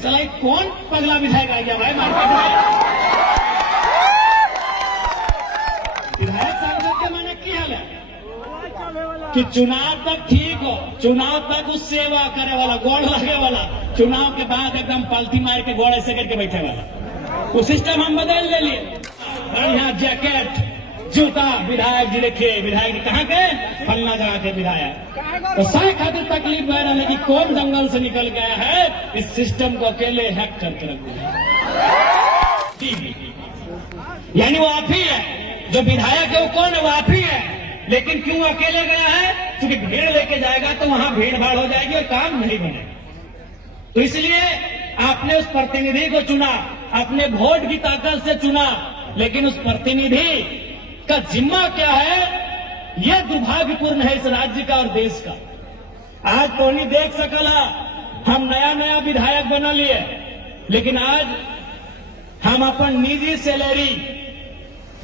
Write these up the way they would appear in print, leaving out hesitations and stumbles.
साला कौन पगला विधायक आ गया भाई मार्केट में? विधायक सांसद के माने की हाल है कि चुनाव तक ठीक हो, चुनाव तक उस सेवा करे वाला, गोड़ लगे वाला, चुनाव के बाद एकदम पालती मार के गोड़ ऐसे करके बैठे वाला वो सिस्टम हम बदल ले लिए। बढ़िया जैकेट जूता विधायक जी देखिए, विधायक जी कहाँ के? फलना जगह के विधायक। तो सही खातिर तकलीफ बह रहा है कि कौन जंगल से निकल गया है, इस सिस्टम को अकेले हैक करके रख दिया। यानी वो आप ही है, जो विधायक है वो कौन है? वो आप ही है। लेकिन क्यों अकेले गया है? क्योंकि भीड़ लेके जाएगा तो वहां भीड़ भाड़ हो जाएगी और काम नहीं बनेगा। तो इसलिए आपने उस प्रतिनिधि को चुना, अपने वोट की ताकत से चुना, लेकिन उस प्रतिनिधि का जिम्मा क्या है, यह दुर्भाग्यपूर्ण है इस राज्य का और देश का। आज तो नहीं देख सकला, हम नया नया विधायक बना लिए, लेकिन आज हम अपन निजी सैलरी,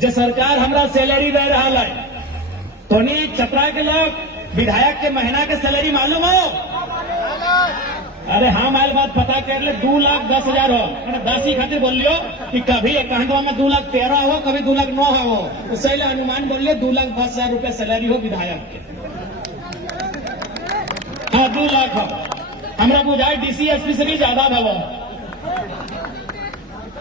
जो सरकार हमरा सैलरी दे रहा है, तो नहीं चतरा के लोग विधायक के महीना के सैलरी मालूम हो? अरे हाँ माल बात पता कर ले, 2,10,000 हो। 10 ही खातिर बोल लियो कि कभी कहवा में 2,13,000 हो, कभी 2,09,000 हो। उससे अनुमान बोल लियो 2,10,000 रुपए सैलरी हो विधायक के। हाँ 2 लाख हो, हमरा बुझाए डीसी एसपी से भी ज्यादा भवो।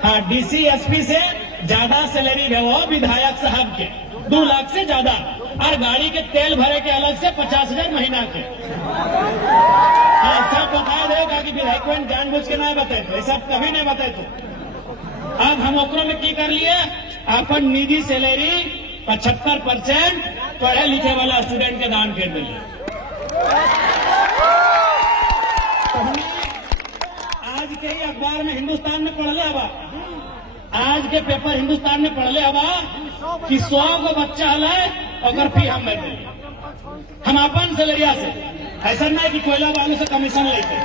हाँ डीसी एसपी से ज्यादा सैलरी भवो विधायक साहब के, 2 लाख से ज्यादा। और गाड़ी के तेल भरे के अलग से 50,000 महीना के। हाँ सब बता देगा कि विधायक जानबूझ के ना बताए तो, सब कभी नहीं बताए तो। अब हम ओकरों में की कर लिए, अपन निजी सैलरी 75% पढ़े लिखे वाला स्टूडेंट के दान कर दिए। तो आज के ही अखबार में हिंदुस्तान में पढ़ ले हवा, आज के पेपर हिंदुस्तान में पढ़ ले हवा कि 100 को बच्चा है अगर फी हम बैठे, हम अपन सैलरिया से, ऐसा नहीं कि कोयला वालों से कमीशन लेते,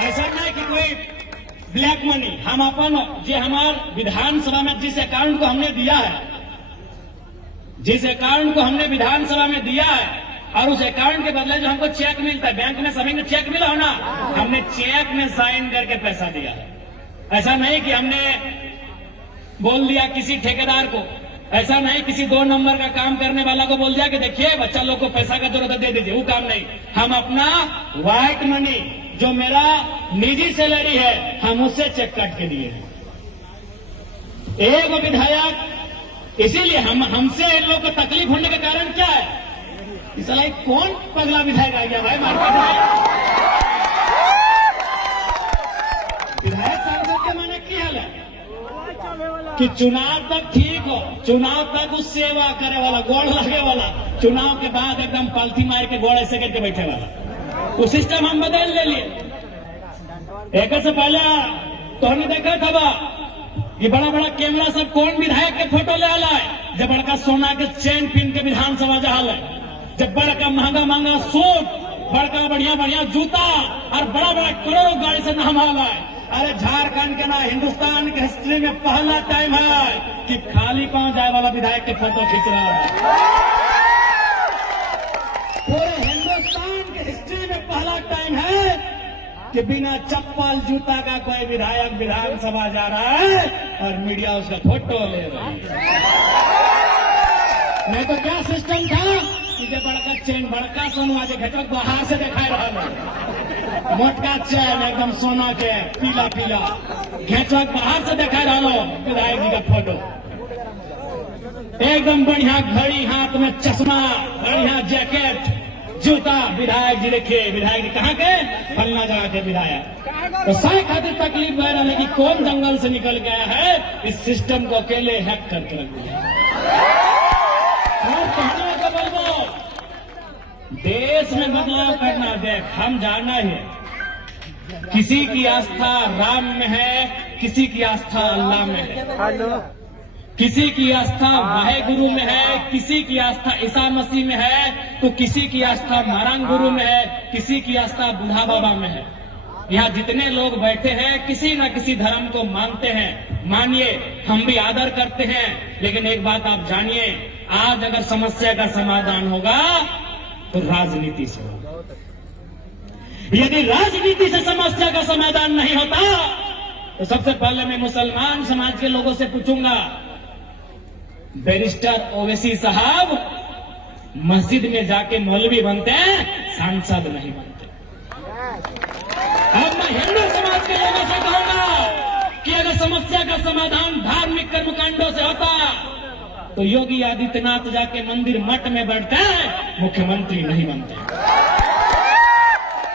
ऐसा नहीं कि कोई ब्लैक मनी, हम अपन जो हमारे विधानसभा में जिस अकाउंट को हमने दिया है, जिस अकाउंट को हमने विधानसभा में दिया है, और उस अकाउंट के बदले जो हमको चेक मिलता है, बैंक में सभी को चेक मिला हो ना, हमने चेक में साइन करके पैसा दिया है। ऐसा नहीं कि हमने बोल दिया किसी ठेकेदार को, ऐसा नहीं किसी 2 नंबर का काम करने वाला को बोल दिया कि देखिए बच्चा लोग को पैसा का जरूरत है दे दीजिए, वो काम नहीं। हम अपना व्हाइट मनी, जो मेरा निजी सैलरी है, हम उससे चेक काट के दिए हैं एक विधायक। इसीलिए हमसे इन लोग को तकलीफ होने का कारण क्या है? इस साला कौन पगला विधायक आ गया भाई मार्केट में? विधायक सांसद के माने की हाल है कि चुनाव तक ठीक हो, चुनाव तक उस सेवा करे वाला, गोड़ लगे वाला, चुनाव के बाद एकदम पालती मार के गोड़ ऐसे करके बैठे वाला वो सिस्टम हम बदल ले लिए। एक से पहले तो हमने देखा था ये बड़ा बड़ा कैमरा सब कौन विधायक के फोटो ले आला है, जब बड़का सोना के चेन पिन के विधानसभा जहाल है, जब बड़का महंगा महंगा सूट, बड़का बढ़िया बढ़िया जूता और बड़ा बड़ा करोड़ों गाड़ी से नाम आला है। अरे झारखंड के ना हिंदुस्तान के हिस्ट्री में पहला टाइम है कि खाली पांव जाए वाला विधायक के फोटो खींच रहा है। पूरे हिंदुस्तान के हिस्ट्री में पहला टाइम है कि बिना चप्पल जूता का कोई विधायक विधानसभा जा रहा है और मीडिया उसका फोटो ले रहा है। नहीं तो क्या सिस्टम था कि जब बड़का चैन, बड़का सोना जो घटक बाहर से दिखाई रहा है, मोटका चैन एकदम सोना के पीला पीला घेचक बाहर से दिखाई रहा विधायक जी का फोटो, एकदम बढ़िया घड़ी, हाथ में चश्मा, बढ़िया जैकेट, जूता, विधायक जी देखिए, विधायक जी कहाँ के? फलना जगह के विधायक। तो सही खातिर तकलीफ बह रहा है कि कौन जंगल से निकल गया है, इस सिस्टम को अकेले हैक करके रख दिया। और कहने को बोलो देश में बदलाव करना, देख हम जानना है किसी की आस्था राम में है, किसी की आस्था अल्लाह में है, किसी की आस्था वाहेगुरु में है, किसी की आस्था ईसा मसीह में है, तो किसी की आस्था नारायण गुरु में है, किसी की आस्था बुढ़ा बाबा में है। यहाँ जितने लोग बैठे हैं किसी न किसी धर्म को मानते हैं, मानिए, हम भी आदर करते हैं, लेकिन एक बात आप जानिए, आज अगर समस्या का समाधान होगा तो राजनीति से होगा। यदि राजनीति से समस्या का समाधान नहीं होता तो सबसे पहले मैं मुसलमान समाज के लोगों से पूछूंगा, बैरिस्टर ओवैसी साहब मस्जिद में जाके मौलवी बनते हैं, सांसद नहीं बनते। अब मैं हिंदू समाज के लोगों से कहूंगा कि अगर समस्या का समाधान धार्मिक कर्मकांडों से होता तो योगी आदित्यनाथ जाके मंदिर मठ में बैठते हैं, मुख्यमंत्री नहीं बनते।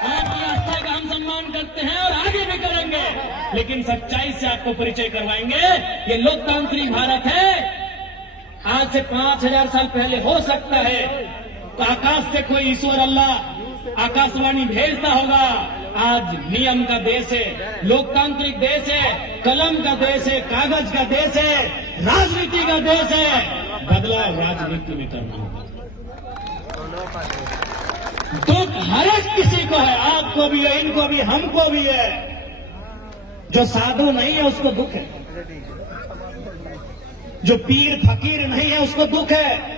आपकी आस्था का हम सम्मान करते हैं और आगे भी करेंगे, लेकिन सच्चाई से आपको परिचय करवाएंगे। ये लोकतांत्रिक भारत है। आज से 5000 साल पहले हो सकता है तो आकाश से कोई ईश्वर अल्लाह आकाशवाणी भेजता होगा। आज नियम का देश है, लोकतांत्रिक देश है, कलम का देश है, कागज का देश है, राजनीति का देश है। बदलाव राजनीति में करना होगा। दुख हर एक किसी को है, आपको भी है, इनको भी, हमको भी है। जो साधु नहीं है उसको दुख है, जो पीर फकीर नहीं है उसको दुख है।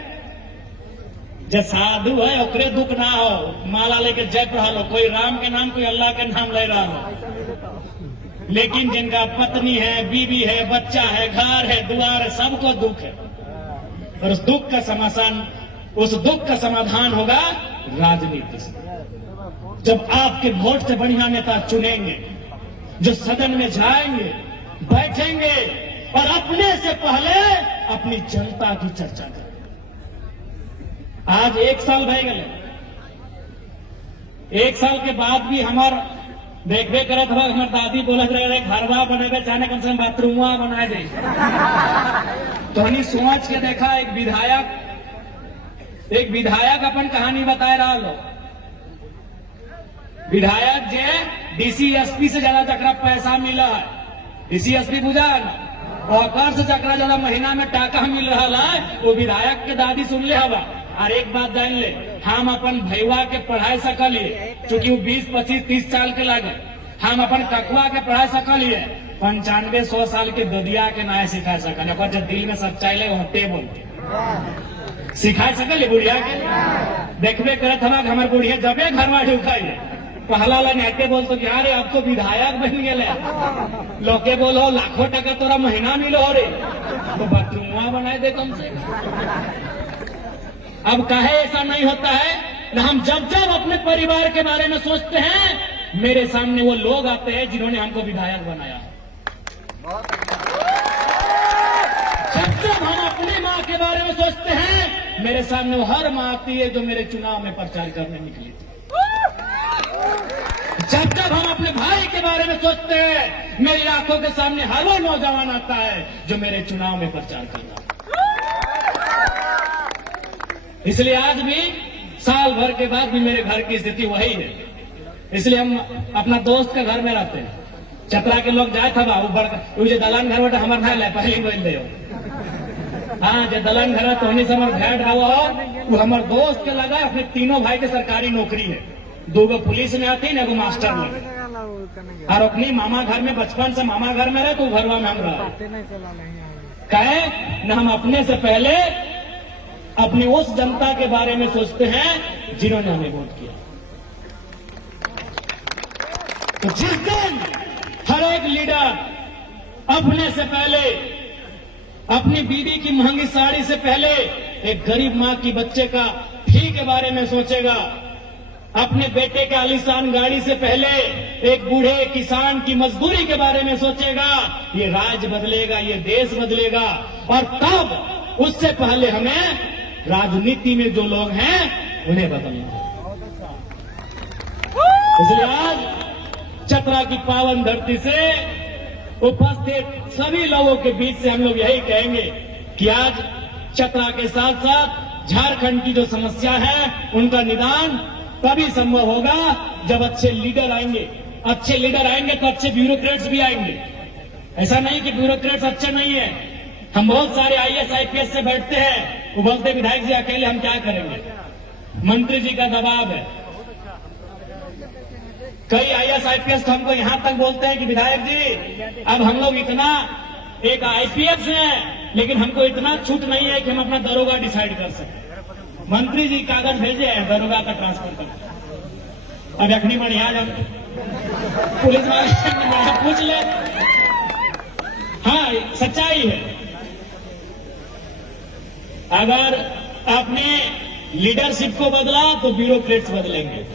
जो साधु है ओकरे दुख ना हो, माला लेके जप रहा हो, कोई राम के नाम, कोई अल्लाह के नाम ले रहा हो। लेकिन जिनका पत्नी है, बीवी है, बच्चा है, घर है, द्वार है, सबको दुख है। और उस दुख का समाधान होगा राजनीति से। जब आपके वोट से बढ़िया नेता चुनेंगे, जो सदन में जाएंगे, बैठेंगे और अपने से पहले अपनी जनता की चर्चा करें। आज 1 साल रह गए, 1 साल के बाद भी हमार देखबे करत हुआ, हमार दादी बोलत रहे घरवा बनेगा चाहे कम से कम बाथरूमवा बनाए दे। तो हमने सोच के देखा, एक विधायक अपन कहानी बता रहा लो। विधायक जे डीसी एसपी से ज्यादा जकरा पैसा मिला है, डीसी एसपी बुझा और से जकरा ज्यादा महीना में टाका मिल रहा है, वो विधायक के दादी सुन ले हवा। और एक बात जान ले, हम अपन भैया के पढ़ाई सकलिए, चूंकि वो 20, 25, 30 साल के लागे। हम अपन ककुआ के पढ़ाई सकलिए, 95-100 साल के ददिया के ना सिखा सकल। जो दिल में सच्चाई ले होते बोलते सिखा सकल बुढ़िया के। देखबे करत हमार हमार बुढ़िया जबे घरवा ढुकाई पहला लाइन ऐसे बोलते कि अरे अब तो विधायक बन गए, लोके बोलो लाखों टका तोरा महीना मिलो रे, तो बाथरूमवा बनाए दे कम से कम। अब काहे ऐसा नहीं होता है ना? हम जब जब अपने परिवार के बारे में सोचते हैं, मेरे सामने वो लोग आते हैं जिन्होंने हमको विधायक बनाया। जब जब हम अपनी माँ के बारे में सोचते हैं, मेरे सामने वो हर माँ आती है जो मेरे चुनाव में प्रचार करने निकली थी। जब जब हम अपने भाई के बारे में सोचते हैं, मेरी आंखों के सामने हर वो नौजवान आता है जो मेरे चुनाव में प्रचार करता है। इसलिए आज भी साल भर के बाद भी मेरे घर की स्थिति वही है। इसलिए हम अपना दोस्त के घर में रहते हैं। चतरा के लोग जाए था वो जो दलान घर बेटा हमारे घर पहले बोल दे। हाँ, जो दलान घर तो से हमारे भेंट वो हमारे दोस्त के लगा। अपने तीनों भाई के सरकारी नौकरी है, 2 पुलिस में आती है, 1 मास्टर लगे। और अपनी मामा घर में बचपन से मामा घर में रहे तो घरवा में हम रहा कहे न। हम अपने से पहले अपनी उस जनता के बारे में सोचते हैं जिन्होंने हमें वोट किया। तो जिस दिन हर एक लीडर अपने से पहले, अपनी बीवी की महंगी साड़ी से पहले एक गरीब मां की बच्चे का फी के बारे में सोचेगा, अपने बेटे के आलीशान गाड़ी से पहले एक बूढ़े किसान की मजदूरी के बारे में सोचेगा, ये राज्य बदलेगा, ये देश बदलेगा। और तब उससे पहले हमें राजनीति में जो लोग हैं उन्हें बदलना। इसलिए आज चतरा की पावन धरती से उपस्थित सभी लोगों के बीच से हम लोग यही कहेंगे कि आज चतरा के साथ साथ झारखंड की जो समस्या है उनका निदान तभी संभव होगा जब अच्छे लीडर आएंगे। अच्छे लीडर आएंगे तो अच्छे ब्यूरोक्रेट्स भी आएंगे। ऐसा नहीं कि ब्यूरोक्रेट्स अच्छे नहीं है। हम बहुत सारे आईएएस आईपीएस से बैठते हैं, वो बोलते विधायक जी अकेले हम क्या करेंगे, मंत्री जी का दबाव है। कई आईएएस आईपीएस तो हमको यहां तक बोलते हैं कि विधायक जी अब हम लोग इतना एक आईपीएस हैं लेकिन हमको इतना छूट नहीं है कि हम अपना दरोगा डिसाइड कर सकें। मंत्री जी कागज भेजे हैं, दरोगा का ट्रांसफर कर। अब अखनी बढ़िया जब पुलिस वाले पूछ ले, हाँ सच्चाई है। अगर आपने लीडरशिप को बदला तो ब्यूरोक्रेट्स बदलेंगे।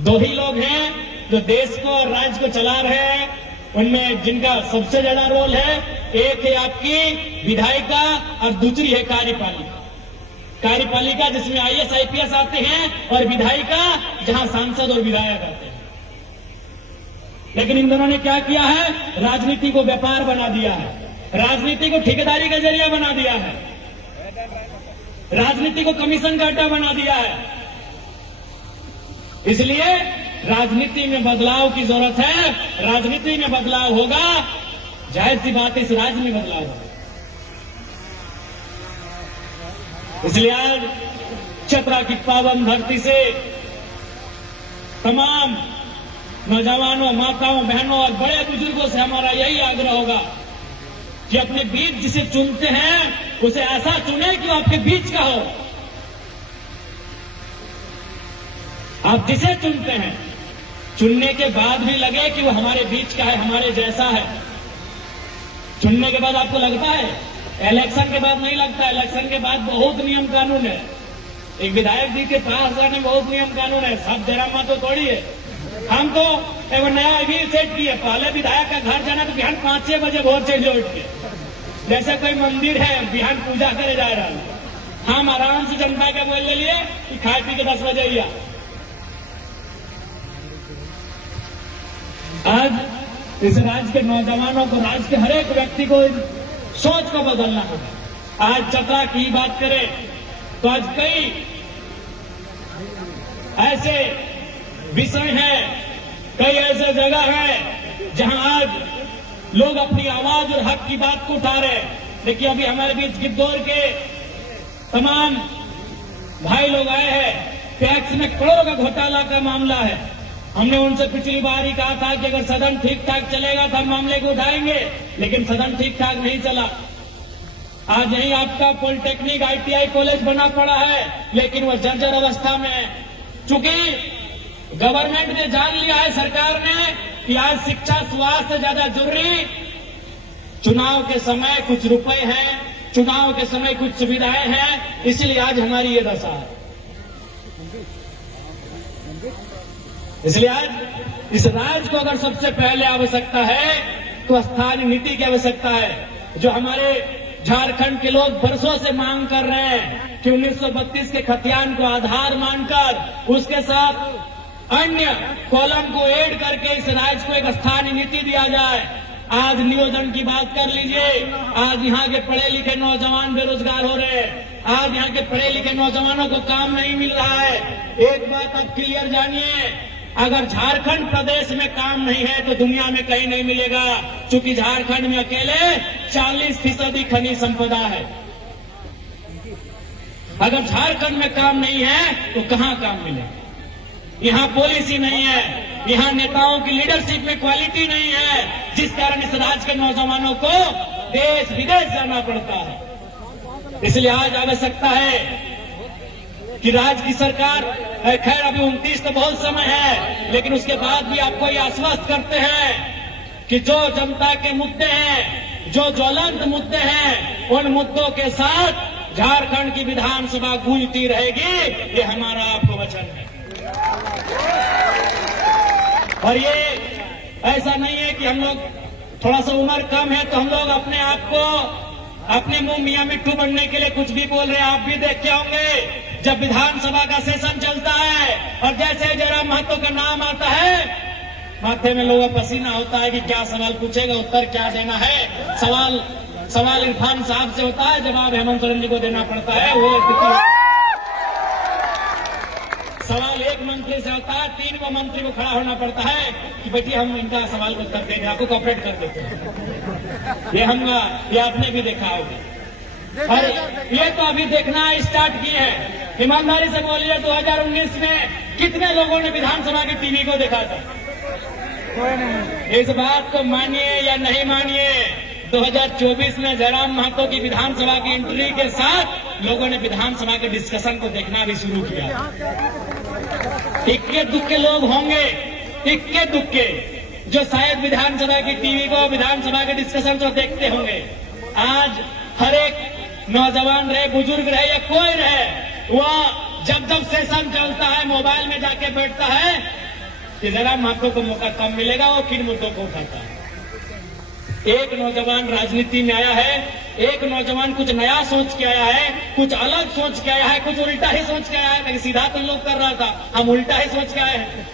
दो ही लोग हैं जो देश को और राज्य को चला रहे हैं, उनमें जिनका सबसे ज्यादा रोल है, एक है आपकी विधायिका और दूसरी है कार्यपालिका। कार्यपालिका जिसमें IAS IPS आते हैं और विधायिका जहां सांसद और विधायक आते हैं। लेकिन इन दोनों ने क्या किया है, राजनीति को व्यापार बना दिया है, राजनीति को ठेकेदारी का जरिया बना दिया है, राजनीति को कमीशन का अड्डा बना दिया है। इसलिए राजनीति में बदलाव की जरूरत है। राजनीति में बदलाव होगा, जाहिर सी बात है इस राज्य में बदलाव होगा। इसलिए आज चतरा की पावन धरती से तमाम नौजवानों, माताओं, बहनों और बड़े बुजुर्गों से हमारा यही आग्रह होगा कि अपने बीच जिसे चुनते हैं उसे ऐसा चुने कि वो आपके बीच का हो। आप जिसे चुनते हैं, चुनने के बाद भी लगे कि वो हमारे बीच का है, हमारे जैसा है। चुनने के बाद आपको लगता है, इलेक्शन के बाद नहीं लगता। इलेक्शन के बाद बहुत नियम कानून है। एक विधायक जी के पास जाने बहुत नियम कानून है, सब जरा तो थोड़ी है। हम तो एक नया भी सेट किए, पहले विधायक का घर जाना तो बिहान 5-6 बजे भोर चढ़ उठ के, जैसे कोई मंदिर है बिहान पूजा करे जा रहा है। हम आराम से जनता के बोल लिए कि खाए पी के 10 बजे ही आज इस राज्य के नौजवानों को, राज्य के हर एक व्यक्ति को सोच को बदलना होगा। आज चतरा की बात करें तो आज कई ऐसे विषय हैं, कई ऐसे जगह हैं जहां आज लोग अपनी आवाज और हक की बात को उठा रहे हैं। देखिए अभी हमारे बीच गिद्धौर के तमाम भाई लोग आए हैं, टैक्स में करोड़ों का घोटाला का मामला है। हमने उनसे पिछली बार ही कहा था कि अगर सदन ठीक ठाक चलेगा तो हम मामले को उठाएंगे, लेकिन सदन ठीक ठाक नहीं चला। आज यही आपका पॉलिटेक्निक ITI कॉलेज बना पड़ा है, लेकिन वह जर्जर अवस्था में है। चूंकि गवर्नमेंट ने जान लिया है, सरकार ने, कि आज शिक्षा स्वास्थ्य से ज्यादा जरूरी चुनाव के समय कुछ रुपए हैं, चुनाव के समय कुछ सुविधाएं हैं, इसलिए आज हमारी ये दशा है। इसलिए आज इस राज्य को अगर सबसे पहले आवश्यकता है तो स्थानीय नीति की आवश्यकता है, जो हमारे झारखंड के लोग बरसों से मांग कर रहे हैं कि 1932 के खतियान को आधार मानकर उसके साथ अन्य कॉलम को ऐड करके इस राज्य को एक स्थानीय नीति दिया जाए। आज नियोजन की बात कर लीजिए, आज यहाँ के पढ़े लिखे नौजवान बेरोजगार हो रहे हैं, आज यहाँ के पढ़े लिखे नौजवानों को काम नहीं मिल रहा है। एक बात आप क्लियर जानिए, अगर झारखंड प्रदेश में काम नहीं है तो दुनिया में कहीं नहीं मिलेगा, क्योंकि झारखंड में अकेले 40% खनिज संपदा है। अगर झारखंड में काम नहीं है तो कहां काम मिलेगा? यहाँ पॉलिसी नहीं है, यहाँ नेताओं की लीडरशिप में क्वालिटी नहीं है, जिस कारण इस राज्य के नौजवानों को देश विदेश जाना पड़ता है। इसलिए आज आवश्यकता है कि राज्य की सरकार, खैर अभी 29 तो बहुत समय है, लेकिन उसके बाद भी आपको ये आश्वस्त करते हैं कि जो जनता के मुद्दे हैं, जो ज्वलंत मुद्दे हैं, उन मुद्दों के साथ झारखंड की विधानसभा गूंजती रहेगी। ये हमारा आपको वचन है। और ये ऐसा नहीं है कि हम लोग थोड़ा सा उम्र कम है तो हम लोग अपने आप को अपने मुंह मियां मिट्टू बनने के लिए कुछ भी बोल रहे हैं। आप भी देख के होंगे जब विधानसभा का सेशन चलता है और जैसे जयराम महतो का नाम आता है, माथे में लोगों का पसीना होता है कि क्या सवाल पूछेगा, उत्तर क्या देना है। सवाल इरफान साहब से होता है, जवाब हेमंत सोरेन जी को देना पड़ता है। वो सवाल एक मंत्री से होता है, 3 मंत्री को खड़ा होना पड़ता है कि बेटी हम इनका सवाल को उत्तर देंगे, आपको कॉपरेट कर देते हैं। ये आपने भी देखा होगा, और ये तो अभी देखना स्टार्ट किए हैं। ईमानदारी से बोलिए, 2019 में कितने लोगों ने विधानसभा की टीवी को देखा था? इस बात को मानिए या नहीं मानिए, 2024 में जयराम महतो की विधानसभा की एंट्री के साथ लोगों ने विधानसभा के डिस्कशन को देखना भी शुरू किया। इक्के दुक्के लोग होंगे, इक्के दुक्के, जो शायद विधानसभा की टीवी को, विधानसभा के डिस्कशन को देखते होंगे। आज हर एक नौजवान रहे, बुजुर्ग रहे या कोई रहे, वह जब जब सेशन चलता है मोबाइल में जाके बैठता है कि जरा माथों को मौका कम मिलेगा, वो फिर मुद्दों को उठाता है। एक नौजवान राजनीति में आया है, एक नौजवान कुछ नया सोच के आया है, कुछ अलग सोच के आया है, कुछ उल्टा ही सोच के आया है। कहीं सीधा तो लोग कर रहा था, हम उल्टा ही सोच के आए हैं।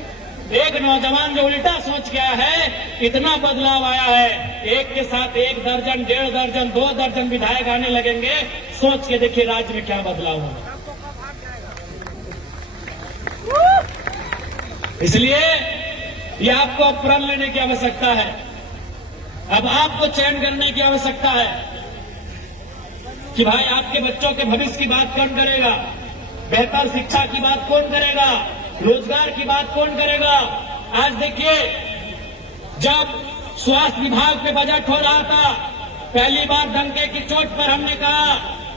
एक नौजवान जो उल्टा सोच के आया है, इतना बदलाव आया है, एक के साथ 1 दर्जन, 1.5 दर्जन, 2 दर्जन विधायक आने लगेंगे। सोच के देखिए राज्य में क्या बदलाव होगा। इसलिए ये आपको प्रण लेने की आवश्यकता है। अब आपको चयन करने की आवश्यकता है कि भाई आपके बच्चों के भविष्य की बात कौन करेगा, बेहतर शिक्षा की बात कौन करेगा, रोजगार की बात कौन करेगा। आज देखिए, जब स्वास्थ्य विभाग पे बजट हो रहा था, पहली बार डंके की चोट पर हमने कहा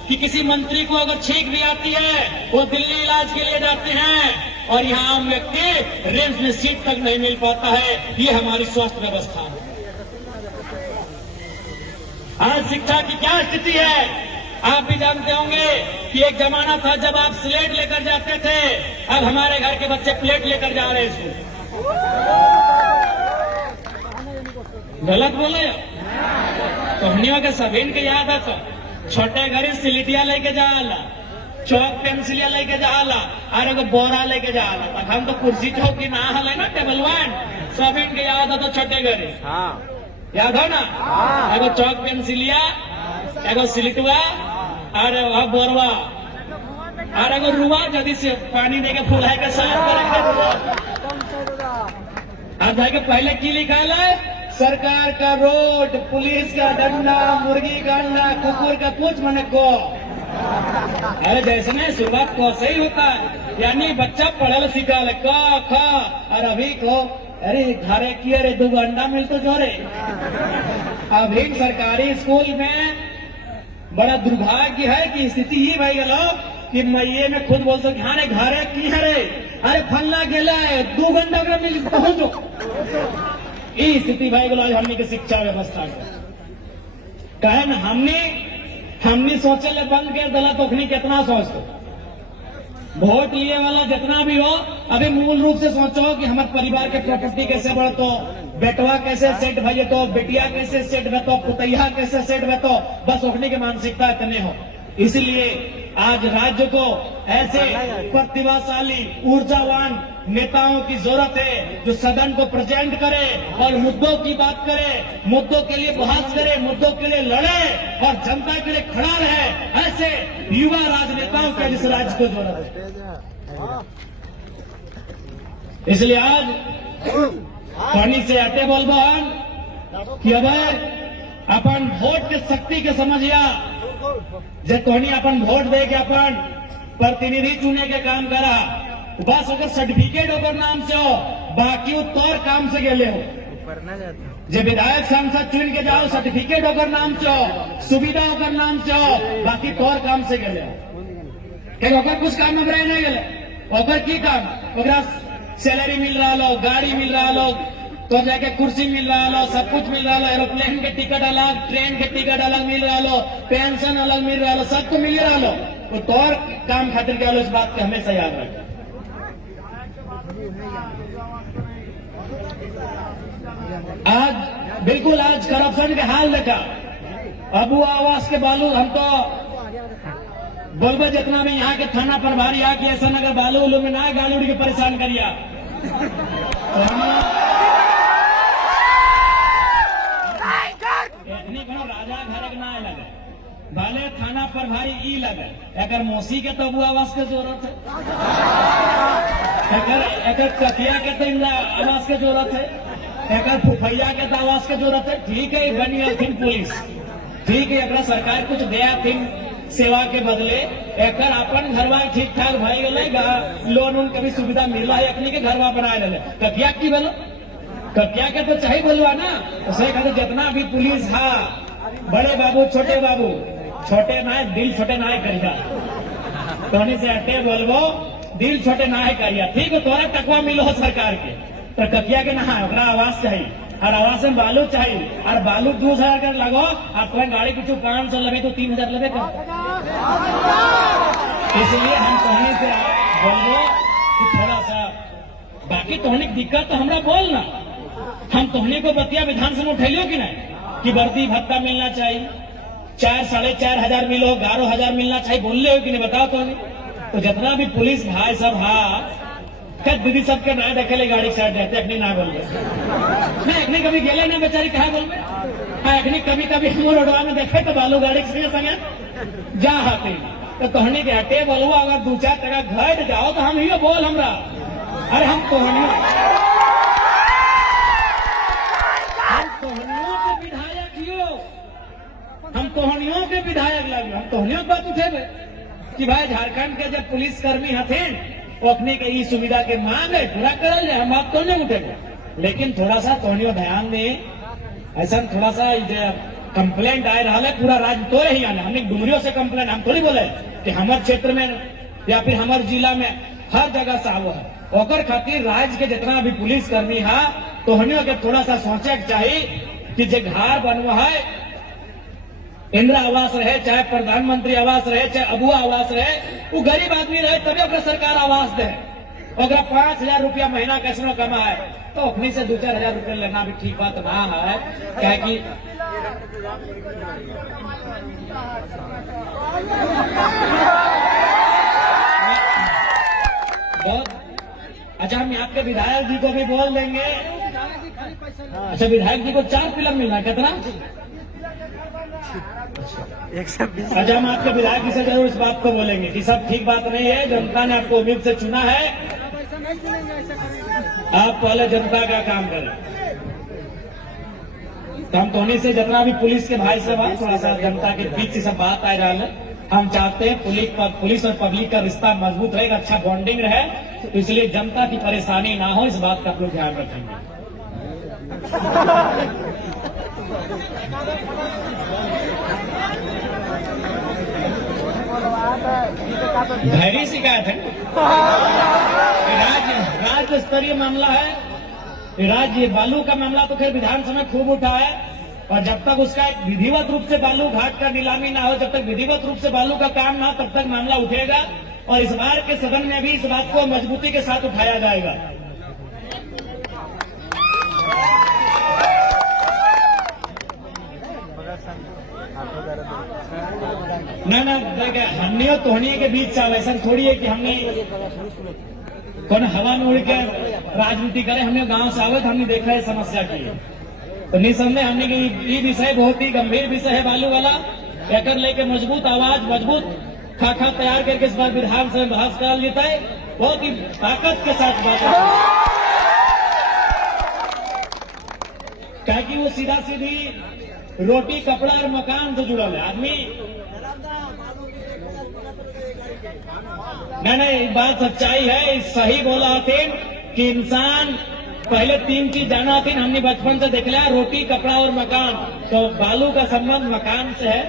कि किसी मंत्री को अगर छींक भी आती है वो दिल्ली इलाज के लिए जाते हैं, और यहाँ आम व्यक्ति रेंज में सीट तक नहीं मिल पाता है। ये हमारी स्वास्थ्य व्यवस्था है। आज शिक्षा की क्या स्थिति है आप भी जानते होंगे कि एक जमाना था जब आप स्लेट लेकर जाते थे, अब हमारे घर के बच्चे प्लेट लेकर जा रहे हैं स्कूल। गलत बोले तो हमनियों के सभी के याद है, तो छोटे घरी सिलिटिया लेके जाला, चौक पेंसिलिया लेके जाला, और एगो बोरा लेके जाला। हम तो कुर्सी चौकी ना हल ना, टेबल वन सभी के याद है। तो छोटे घरी याद हो ना, एगो चौक पेंसिलिया, एगो सिलिटुआ, और बोरवा, और एगो रुआ, जल्दी से पानी देके फुला के साफ करेंगे। अब जाके पहले की लिखा है, सरकार का रोड, पुलिस का डंडा, मुर्गी का अंडा, कुकुर का पूछ मने को। अरे जैसे में शुरुआत को से ही होता है, यानी बच्चा पढ़ल सीखा ले क ख, और अभी को अरे घरे की अरे 2 अंडा मिल तो जोरे। अभी सरकारी स्कूल में बड़ा दुर्भाग्य है कि स्थिति ही भाई गलो कि मैये में खुद बोलते कि हाँ रे घरे की है रे, अरे फलना गेला है 2 घंटा में मिल पहुंचो। ये स्थिति भाई गलो हमने की शिक्षा व्यवस्था कहे न हमने सोचे ले बंद कर दिला तो कितना सोचते। वोट लिए वाला जितना भी हो, अभी मूल रूप से सोचो कि हमारे परिवार के प्रॉपर्टी कैसे बढ़तो, बेटवा कैसे सेट भजे तो, बेटिया कैसे सेट भतो, पुतैया कैसे सेट भतो, बस उठने की मानसिकता इतने हो। इसलिए आज राज्य को ऐसे प्रतिभाशाली ऊर्जावान नेताओं की जरूरत है जो सदन को प्रेजेंट करे और मुद्दों की बात करे, मुद्दों के लिए बहस करे, मुद्दों के लिए लड़े और जनता के लिए खड़ा रहे। ऐसे युवा राजनेताओं का इस राज्य को जरूरत है। इसलिए आज पानी से अटे बोलबो कि अगर अपन वोट के शक्ति के समझिया, जब तोहनी अपन वोट दे के अपन प्रतिनिधि चुने के काम करा, बस अगर सर्टिफिकेट होकर नाम से हो, बाकी वो तौर काम से गेले हो। जब विधायक सांसद चुन के जाओ, सर्टिफिकेट होकर नाम से हो, सुविधा होकर नाम से हो, बाकी तौर काम से गेले हो। ओकर कुछ काम में नहीं गेले, ओकर की काम, ओकरा सैलरी मिल रहा लो, गाड़ी मिल रहा लो, तो जाके कुर्सी मिल रहा लो, सब कुछ मिल रहा लो, एरोप्लेन के टिकट अलग, ट्रेन के टिकट अलग मिल रहा लो, पेंशन अलग मिल रहा लो, सब तो मिल रहा लो। तो तौर काम खातिर क्या लो, इस बात को हमेशा याद रखें। आज बिल्कुल आज करप्शन के हाल देखा, अबू आवास के बालू, हम तो बोलबो जितना भी यहाँ के थाना प्रभारी आके ऐसा नगर बालू उलू में ना गालूड़ी के परेशान करिया, राजा घर ना लगे, भले थाना प्रभारी ई लगे, अगर मौसी के तो अबू आवास के जरूरत है, अगर कथिया के तो आवास के जरूरत है, अगर फुफैया के तो आवास के जरूरत है। ठीक है, बनी थी पुलिस, ठीक है, अगर सरकार कुछ दिया थी सेवा के बदले, एक अपन घरवा ठीक ठाक भाई गलेगा, लोन उन कभी सुविधा मिला है, अपनी के घरवा बनाए रहे, कथिया की बोलो, कथिया के तो चाहिए बोलवा ना, उसे कहते जितना भी पुलिस हा, बड़े बाबू छोटे बाबू, छोटे ना दिल छोटे ना करिया, तो से अटे बोलबो दिल छोटे ना है करिया, ठीक है तोरा टकवा मिलो सरकार के तो ककिया के ना ओकरा आवास चाहिए और आवास में बालू चाहिए और बालू 2,000 कर लगो और तुम्हें गाड़ी कुछ 500 लगे तो 3,000 लगे कर। इसलिए हम कहने से बोलो कि थोड़ा सा बाकी तोहने दिक्कत तो हमरा बोलना, हम तोहने को बतिया विधानसभा उठेलियो कि नहीं कि वर्दी भत्ता मिलना चाहिए 4-4.5 हजार मिलो 11,000 मिलना चाहिए बोल हो कि नहीं बताओ तो नहीं। तो जितना भी पुलिस भाई सब खैर दीदी सबके ना देखे गाड़ी साइड रहते अखनी ना बोल मैं अखनी कभी गेले ना बेचारी कहा बोल अखनी कभी कभी हम रोडवा में देखे तो बालू गाड़ी के संगे जा हाथे तो तोहनी के हटे बोलू अगर 2-4 टका घट जाओ तो हम ही बोल हमरा अरे हम तोहनियों के विधायक हियो हम तोहनियों के विधायक लगे हम तोहनियों बात उठेबे कि भाई झारखंड के जब पुलिस कर्मी हथिन वो अपने के ई सुविधा के मांग है पूरा करल जाए हम बात तो नहीं उठेगा, लेकिन थोड़ा सा तोहनियों ध्यान दे ऐसा थोड़ा सा कंप्लेंट आए रहा है पूरा राज्य तो ही आना हमने डुमरियों से कंप्लेंट हम थोड़ी बोले कि हमारे क्षेत्र में या फिर हमारे जिला में हर जगह से आवो है ओकर खातिर राज्य के जितना भी पुलिस कर्मी है तोहनियों के थोड़ा सा सोचे चाहिए कि जो घर बनवा है इंदिरा आवास रहे चाहे प्रधानमंत्री आवास रहे चाहे अबुआ आवास रहे वो गरीब आदमी रहे तभी अपना सरकार आवास दे अगर 5,000 रुपया महीना कैसे कमा है तो अपनी से 2-4 हजार रुपया लेना भी ठीक बात ना है क्या कि अच्छा हम आपके विधायक जी को भी बोल देंगे। अच्छा विधायक जी को 4 पिलर मिल रहा है कितना? अच्छा हम आपके विधायक जी से जरूर इस बात को बोलेंगे कि सब ठीक बात नहीं है, जनता ने आपको उम्मीद से चुना है, आप पहले जनता का काम करें। तो हम तोहनी से जितना भी पुलिस के भाई साहब थोड़ा सा जनता के बीच से सब बात आ रहा है हम चाहते हैं पुलिस और पब्लिक का रिश्ता मजबूत रहेगा, अच्छा बॉन्डिंग रहे, तो इसलिए जनता की परेशानी ना हो इस बात का आप लोग ध्यान रखेंगे। गहरी शिकायत है, राज्य स्तरीय मामला है, राज्य बालू का मामला तो खैर विधानसभा में खूब उठा है और जब तक उसका एक विधिवत रूप से बालू घाट का नीलामी ना हो, जब तक विधिवत रूप से बालू का काम ना हो तब तक मामला उठेगा और इस बार के सदन में भी इस बात को मजबूती के साथ उठाया जाएगा। ना देखे हमने और तोहनी के बीच चाल ऐसा थोड़ी है कि हमने कौन हवा में उड़ के राजनीति करे, हमने गांव से आवत हमने देखा है समस्या की, तो निसंदेह हमने ये विषय बहुत ही गंभीर विषय है बालू वाला, एक लेके मजबूत आवाज मजबूत खाका तैयार करके इस बार विधानसभा में बहस कर लेता है, बहुत ही ताकत के साथ बात है, क्या कि वो सीधा सीधी रोटी कपड़ा और मकान से जुड़ा है आदमी। नहीं बात सच्चाई है, सही बोला हथिन कि इंसान पहले 3 चीज जाना थी, हमने बचपन से देख लिया, रोटी कपड़ा और मकान। तो बालू का संबंध मकान से है,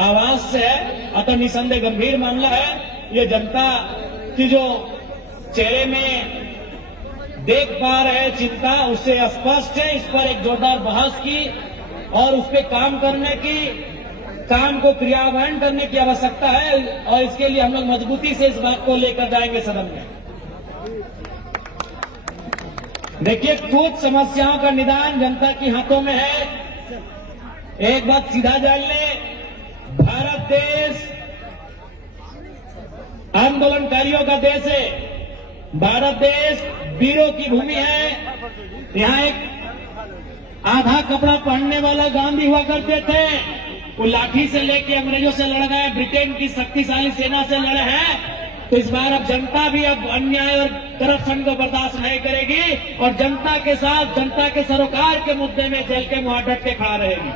आवास से है, अतः निसंदेह गंभीर मामला है। ये जनता की जो चेहरे में देख पा रहे चिंता उससे स्पष्ट है, इस पर एक जोरदार बहस की और उस पर काम करने की, काम को क्रियान्वयन करने की आवश्यकता है और इसके लिए हम लोग मजबूती से इस बात को लेकर जाएंगे सदन में। देखिए कुछ समस्याओं का निदान जनता के हाथों में है। एक बात सीधा जान ले, भारत देश आंदोलनकारियों का देश है, भारत देश वीरों की भूमि है। यहाँ एक आधा कपड़ा पहनने वाला गांधी हुआ करते थे, वो लाठी से लेके अंग्रेजों से लड़ गए, ब्रिटेन की शक्तिशाली सेना से लड़े हैं। तो इस बार अब जनता भी अब अन्याय और करप्शन को बर्दाश्त नहीं करेगी और जनता के साथ जनता के सरोकार के मुद्दे में जल के मुंह डट के खड़ा रहेगी।